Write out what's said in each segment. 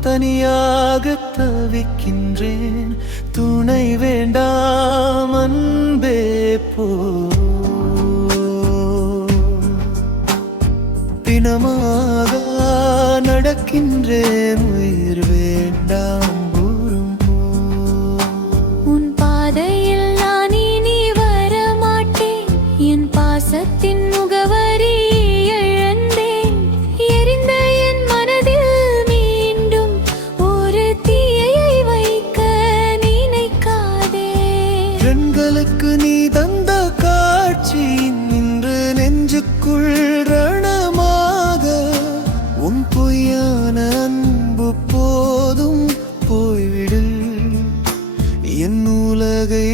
தனியாக தவிக்கின்றேன். துணை வேண்டாம் அன்பே போ. நடக்கின்றேன் உயிர் வேண்டாம் உன் பாதையில் நான் இனி வரமாட்டேன். என் பாசத்தின் முகவரி இழந்தேன். எரிந்த என் மனதில் மீண்டும் ஒரு தீயை வைக்க நினைக்காதே. கண்களுக்கு நீ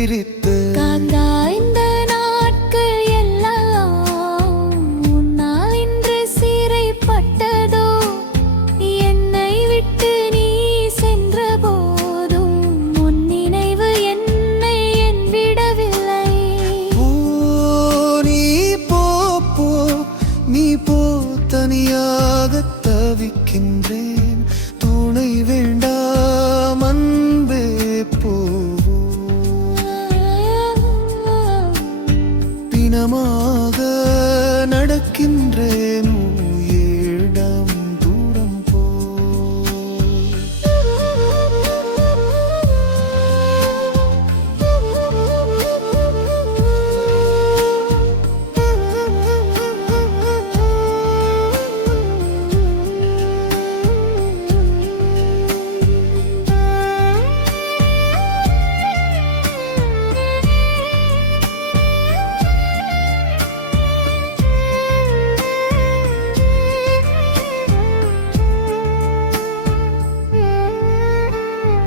உலகை ரித்த காக்கா இந்த நாட்கள் எல்லாம் உன்னால் இன்று சிறைப்பட்டதோ? என்னை விட்டு நீ சென்ற போதும் உன் நினைவு என்னை என் விடவில்லை போ நீ போ போ. நீ போ தனியாக தவிக்கின்றேன்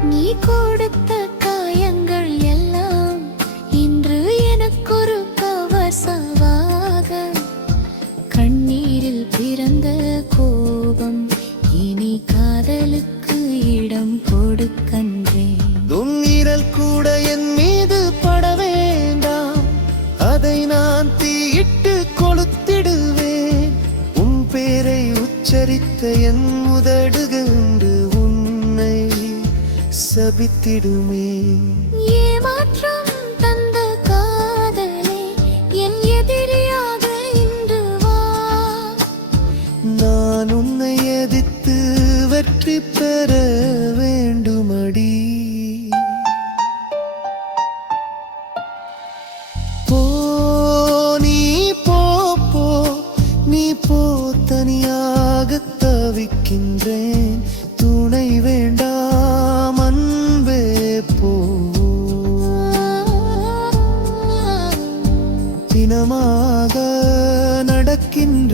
நீ கொடுத்த காயங்கள் எல்லாம் இன்று எனக்கொரு கவசமாக கண்ணீரில் பிறந்த கோபம் இனி காதலுக்கு இடம் கொடுக்கன்றேன் உன் கூட என் மீது பட வேண்டாம். அதை நான் தீயிட்டு கொளுத்திடுவேன். உன் பேரை உச்சரித்த என் சபித்திடுமே. ஏமாற்றம் தந்த காதலே என் எதிரியாக இன்று வா. நான் உன்னை எதிர்த்து வெற்றி பெற வேண்டுமடி. போ நீ போ போ. நீ போ தனியாக தவிக்கின்றேன்.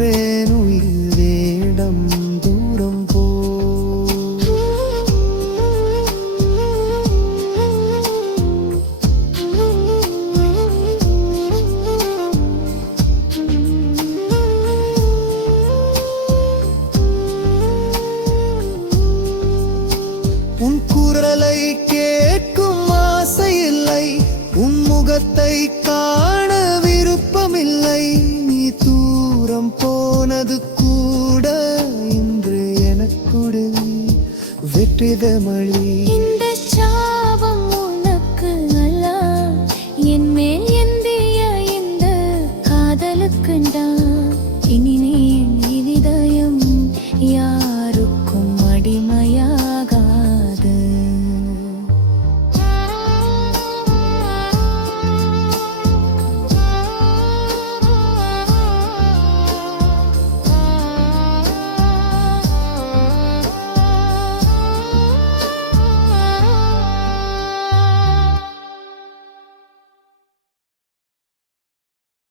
நின்றேன் உயிர் வேடம் தூரம் போ. உன் குரலை கேட்கும் ஆசை இல்லை உன் முகத்தை മഴ